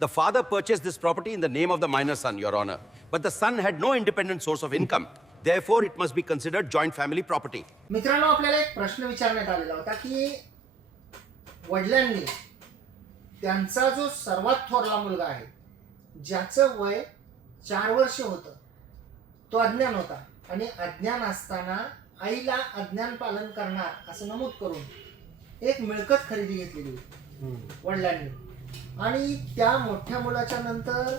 The father purchased this property in the name of the minor son, Your Honor. But the son had no independent source of income. Therefore, it must be considered joint family property. मित्रांनो आपल्याला एक प्रश्न विचारण्यात आलेला होता की वडिलांनी त्यांचा जो सर्वात थोरला मुलगा आहे ज्याचं वय चार वर्ष होतं तो अज्ञान होता आणि अज्ञान असताना आईला अज्ञान पालन करणार असं नमूद करून एक मिळकत खरेदी घेतलेली होती वडिलांनी आणि त्या मोठ्या मुलाच्या नंतर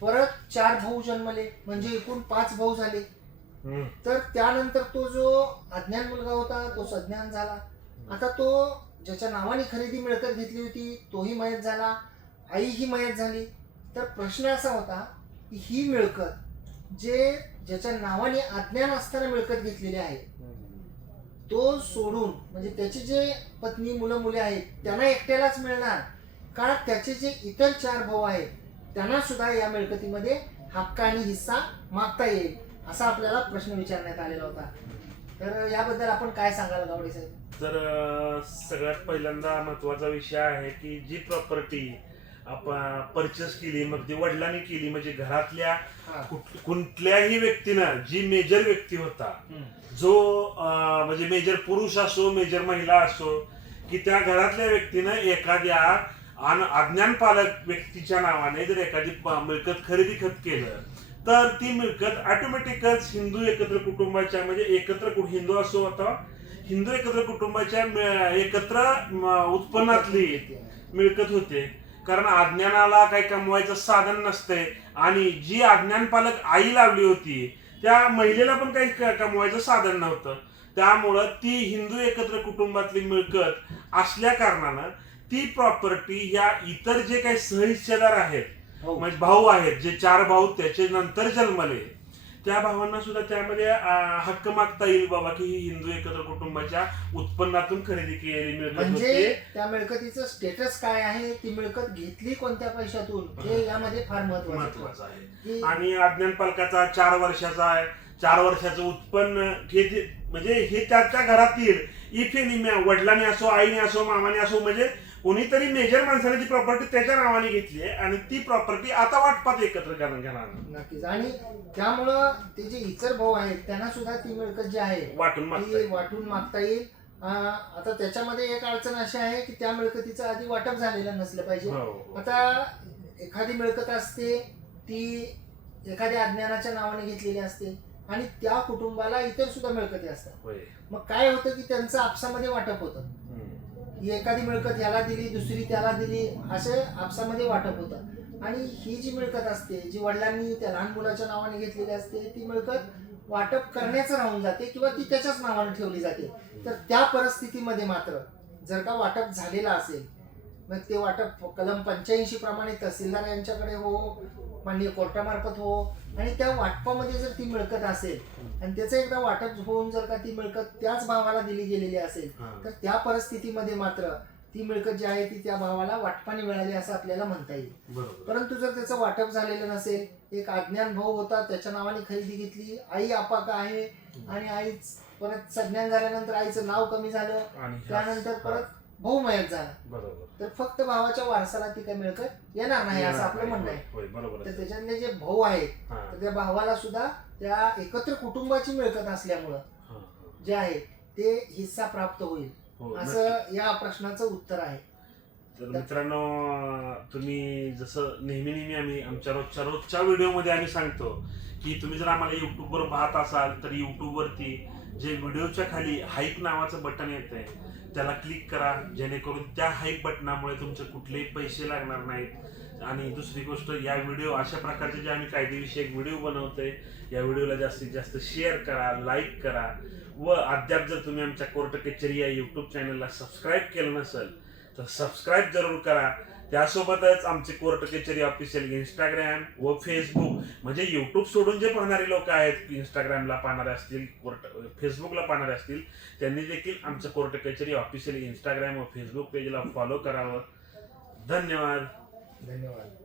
परत चार भाऊ जन्मले म्हणजे एकूण पाच भाऊ झाले. तर त्यानंतर तो जो अज्ञान मुलगा होता तो सज्ञान झाला. आता तो ज्याच्या नावाने खरेदी मिळकत घेतली होती तोही मयत झाला आई ही मयत झाली. तर प्रश्न असा होता की ही मिळकत जे ज्याच्या नावाने अज्ञान असताना मिळकत घेतलेली आहे तो सोडून म्हणजे त्याचे जे पत्नी मुलं मुले आहेत त्यांना एकट्यालाच मिळणार. का त्याचे जे इतर चार भाऊ आहेत त्यांना सुद्धा या मिळकतीमध्ये हक्क आणि हिस्सा मागता येईल असा आपल्याला प्रश्न विचारण्यात आलेला होता. तर याबद्दल आपण काय सांगाल गावडे साहेब? तर सगळ्यात पहिल्यांदा महत्त्वाचा विषय आहे की जी प्रॉपर्टी आपण परचेस केली मग ती वडिलांनी केली म्हणजे घरातल्या हा. कुठ- कुठल्याही व्यक्तीनं जी मेजर व्यक्ती होता जो अं, म्हणजे मेजर पुरुष असो मेजर महिला असो की त्या घरातल्या व्यक्तीनं एखाद्या आणि अज्ञान पालक व्यक्तीच्या नावाने जर एखादी मिळकत खरेदी खत केलं तर ती मिळकत ऑटोमॅटिकच हिंदू एकत्र कुटुंबाच्या म्हणजे एकत्र हिंदू असो आता हिंदू एकत्र कुटुंबाच्या एकत्र उत्पन्नातली मिळकत होते. कारण अज्ञानाला काही कमवायचं साधन नसते. आणि जी अज्ञान पालक आई लावली होती त्या महिलेला पण काही कमवायचं साधन नव्हतं. त्यामुळं ती हिंदू एकत्र कुटुंबातली मिळकत असल्या कारणानं ती प्रॉपर्टी या इतर जे काही सहहिस्सेदार आहेत हो. म्हणजे भाऊ आहेत जे चार भाऊ त्याचे नंतर जन्मले त्या भावांना सुद्धा त्यामध्ये हक्क मागता येईल बाबा की ही हिंदू एकत्र कुटुंबाच्या उत्पन्नातून खरेदी केलेली मिळकत म्हणजे त्या मिळकतीचं स्टेटस काय आहे? ती मिळकत घेतली कोणत्या पैशातून? हे यामध्ये फार महत्वाचं महत्वाचं आहे. आणि अज्ञान पालकाचा चार वर्षाचा आहे. चार वर्षाचं उत्पन्न म्हणजे हे त्याच्या घरातील इफ एनी वडिलांनी असो आईने असो मामाने असो म्हणजे कोणीतरी मेजर माणसाने ती प्रॉपर्टी त्याच्या नावाने घेतली आहे आणि ती प्रॉपर्टी आता वाटपात एकत्र करून घेणार नक्कीच आणि त्यामुळं ते जे इतर भाऊ आहेत त्यांना सुद्धा ती मिळकत जी आहे वाटून मागता ती येईल. वाटून मागता येईल आता त्याच्यामध्ये एक अडचण अशी आहे की त्या मिळकतीचं आधी वाटप झालेलं नसलं पाहिजे हो. आता एखादी मिळकत असते ती एखाद्या अज्ञानाच्या नावाने घेतलेली असते आणि त्या कुटुंबाला इतर सुद्धा मिळकती असतात होय. मग काय होतं की त्यांचं आपसामध्ये वाटप होतं हम्म. ही एखादी मिळकत याला दिली दुसरी त्याला दिली असे आपसामध्ये वाटप होतं. आणि ही जी मिळकत असते जी वडिलांनी त्या लहान मुलाच्या नावाने घेतलेली असते ती मिळकत वाटप करण्याचं राहून जाते किंवा ती त्याच्याच नावाने ठेवली जाते. तर त्या परिस्थितीमध्ये मात्र जर का वाटप झालेला असेल मग ते वाटप कलम पंच्याऐंशी प्रमाणे तहसीलदार यांच्याकडे हो माननीय कोर्टामार्फत हो. आणि त्या वाटपामध्ये जर ती मिळकत असेल आणि त्याचं एकदा वाटप होऊन जर का ती मिळकत त्याच भावाला दिली गेलेली असेल. तर त्या परिस्थितीमध्ये मात्र ती मिळकत जी आहे ती त्या भावाला वाटपाने मिळाली असं आपल्याला म्हणता येईल. परंतु जर त्याचं वाटप झालेलं नसेल एक अज्ञान भाऊ होता त्याच्या नावाने खरेदी घेतली आई अपाका आहे आणि आई परत सज्ञान झाल्यानंतर आईचं नाव कमी झालं त्यानंतर परत भाऊ मयत झाला बरोबर. तर फक्त भावाच्या वारसाला ती काय मिळकत येणार नाही असं आपलं म्हणणं आहे. होय बरोबर तर आहे. त्याच्यातले जे भाऊ आहेत हा, तर त्या भावाला सुद्धा त्या एकत्र कुटुंबाची मिळकत असल्यामुळं हा, हा. जे आहे ते हिस्सा प्राप्त होईल. हो, नक्की. असं या प्रश्नाचं उत्तर आहे. तर मित्रांनो तुम्ही जसं नेहमी नेहमी आम्ही आमच्या रोजच्या रोजच्या व्हिडिओमध्ये आम्ही सांगतो की तुम्ही जर आम्हाला युट्यूबवर पाहत असाल तर युट्यूबवरती जे व्हिडिओच्या खाली हाईप नावाचं बटन येतंय त्याला क्लिक करा जेणेकरून त्या हाईप बटनामुळे तुमचे कुठलेही पैसे लागणार नाहीत. आणि दुसरी गोष्ट या व्हिडिओ अशा प्रकारचे जे आम्ही कायदेविषयक व्हिडिओ बनवतोय या व्हिडिओला जास्तीत जास्त शेअर करा लाईक करा. व अद्याप जर तुम्ही आमच्या कोर्ट कचेरी या यूट्यूब चॅनलला सबस्क्राईब केलं नसेल तर सबस्क्राईब जरूर करा. त्यासोबतच आमचे कोर्ट कचेरी ऑफिशियल इंस्टाग्राम व फेसबुक म्हणजे युट्यूब सोडून जे पाहणारे लोक आहेत इंस्टाग्रामला पाहणारे असतील कोर्ट फेसबुकला पाहणारे असतील त्यांनी देखील आमचं कोर्ट कचेरी ऑफिशियल इंस्टाग्राम व फेसबुक पेजला फॉलो करावं. धन्यवाद. धन्यवाद.